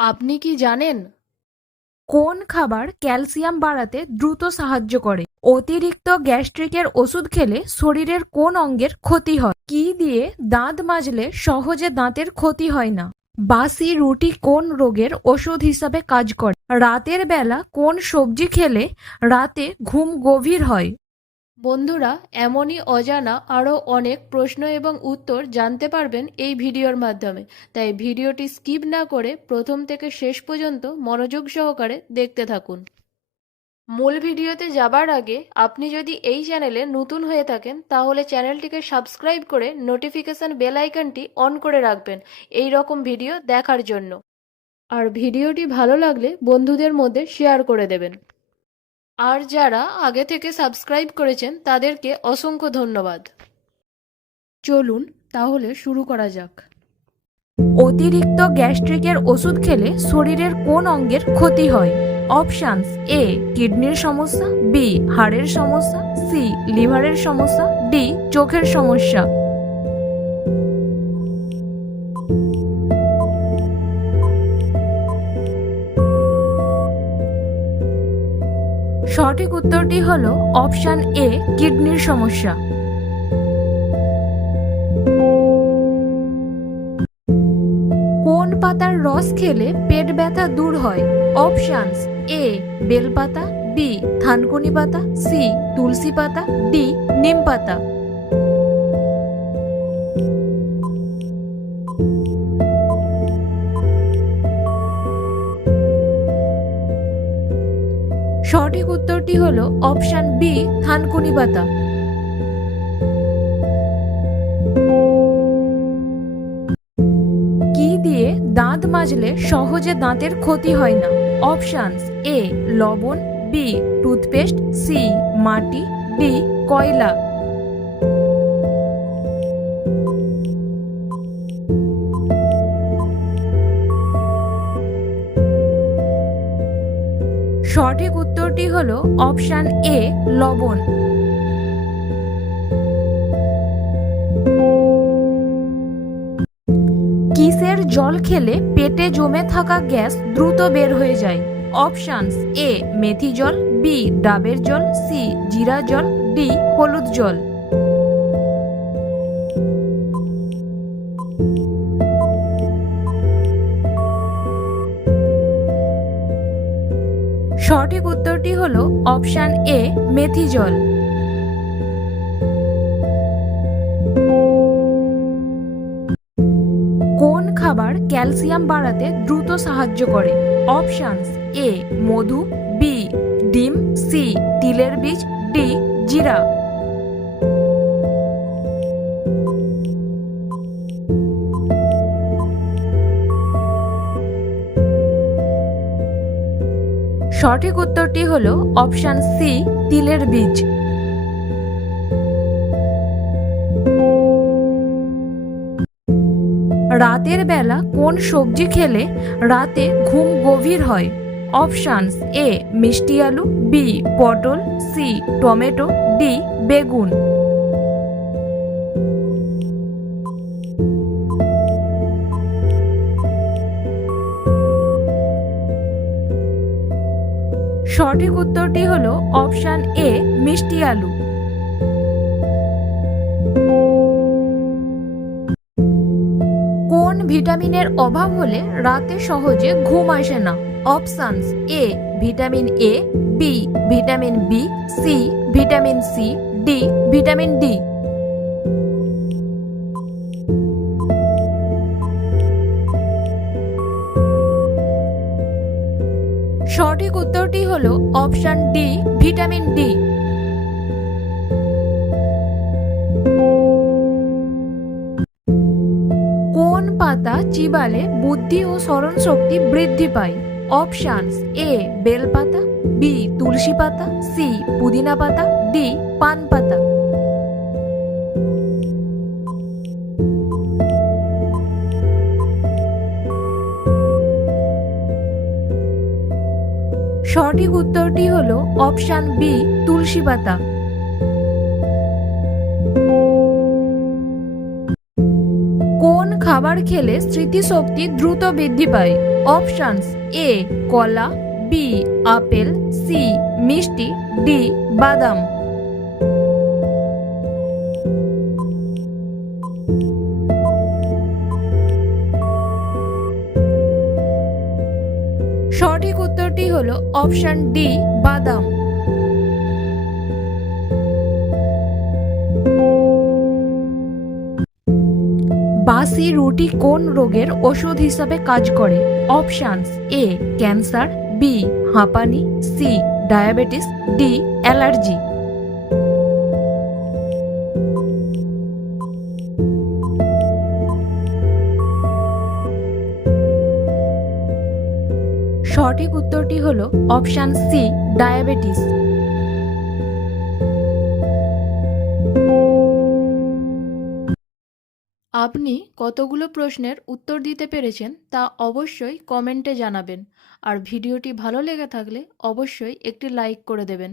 আপনি কি জানেন কোন খাবার ক্যালসিয়াম বাড়াতে দ্রুত সাহায্য করে? অতিরিক্ত গ্যাস্ট্রিকের ওষুধ খেলে শরীরের কোন অঙ্গের ক্ষতি হয়? কি দিয়ে দাঁত মাজলে সহজে দাঁতের ক্ষতি হয় না? বাসি রুটি কোন রোগের ওষুধ হিসাবে কাজ করে? রাতের বেলা কোন সবজি খেলে রাতে ঘুম গভীর হয়? বন্ধুরা? এমনই অজানা আরও অনেক প্রশ্ন এবং উত্তর জানতে পারবেন এই ভিডিওর মাধ্যমে। তাই ভিডিওটি স্কিপ না করে প্রথম থেকে শেষ পর্যন্ত মনোযোগ সহকারে দেখতে থাকুন। মূল ভিডিওতে যাবার আগে আপনি যদি এই চ্যানেলে নতুন হয়ে থাকেন তাহলে চ্যানেলটিকে সাবস্ক্রাইব করে নোটিফিকেশন বেল আইকনটি অন করে রাখবেন এই রকম ভিডিও দেখার জন্য। আর ভিডিওটি ভালো লাগলে বন্ধুদের মধ্যে শেয়ার করে দেবেন। আর যারা আগে থেকে সাবস্ক্রাইব করেছেন তাদেরকে অসংখ্য ধন্যবাদ। চলুন তাহলে শুরু করা যাক। অতিরিক্ত গ্যাস্ট্রিকের ওষুধ খেলে শরীরের কোন অঙ্গের ক্ষতি হয়? অপশানস: এ কিডনির সমস্যা, বি হাড়ের সমস্যা, সি লিভারের সমস্যা, ডি চোখের সমস্যা। সঠিক উত্তরটি হলো অপশান এ কিডনির সমস্যা। কোন পাতার রস খেলে পেট ব্যথা দূর হয়? অপশানস: এ বেলপাতা, বি থানকুনি পাতা, সি তুলসী পাতা, ডি নিম পাতা। সঠিক উত্তরটি হলো অপশান বি থানকুনি পাতা। কি দিয়ে দাঁত মাজলে সহজে দাঁতের ক্ষতি হয় না? অপশানস: এ লবণ, বি টুথপেস্ট, সি মাটি, ডি কয়লা। সঠিক উত্তরটি হলো অপশান এ লবণ। কিসের জল খেলে পেটে জমে থাকা গ্যাস দ্রুত বের হয়ে যায়? অপশানস: এ মেথি জল, বি ডাবের জল, সি জিরা জল, ডি হলুদ জল। সঠিক উত্তরটি হলো অপশান এ মেথি জল। কোন খাবার ক্যালসিয়াম বাড়াতে দ্রুত সাহায্য করে? অপশানস: এ মধু, বি ডিম, সি তিলের বীজ, ডি জিরা। সঠিক উত্তরটি হলো অপশান সি তিলের বীজ। রাতের বেলা কোন সবজি খেলে রাতে ঘুম গভীর হয়? অপশানস: এ মিষ্টি আলু, বি পটল, সি টমেটো, ডি বেগুন। সঠিক উত্তরটি হলো অপশান এ মিষ্টি আলু। কোন ভিটামিনের অভাব হলে রাতে সহজে ঘুম আসে না? Options: A vitamin A, B vitamin B, C vitamin C, D vitamin D. সঠিক উত্তরটি হলো অপশান ডি ভিটামিন ডি। কোন পাতা চিবালে বুদ্ধি ও স্মরণ শক্তি বৃদ্ধি পায়? অপশানস: এ বেলপাতা, বি তুলসী পাতা, সি পুদিনা পাতা, ডি পান পাতা। সঠিক উত্তরটি হলো অপশান বি তুলসী পাতা। কোন খাবার খেলে স্মৃতিশক্তি দ্রুত বৃদ্ধি পায়? অপশনস: এ কলা, বি আপেল, সি মিষ্টি, ডি বাদাম। সঠিক উত্তরটি হলো অপশন ডি বাদাম। বাসি রুটি কোন রোগের ওষুধ হিসাবে কাজ করে? অপশনস: এ ক্যান্সার, বি হাঁপানি, সি ডায়াবেটিস, ডি অ্যালার্জি। সঠিক উত্তরটি হলো অপশন সি ডায়াবেটিস। আপনি কতগুলো প্রশ্নের উত্তর দিতে পেরেছেন তা অবশ্যই কমেন্টে জানাবেন। আর ভিডিওটি ভালো লেগে থাকলে অবশ্যই একটি লাইক করে দেবেন।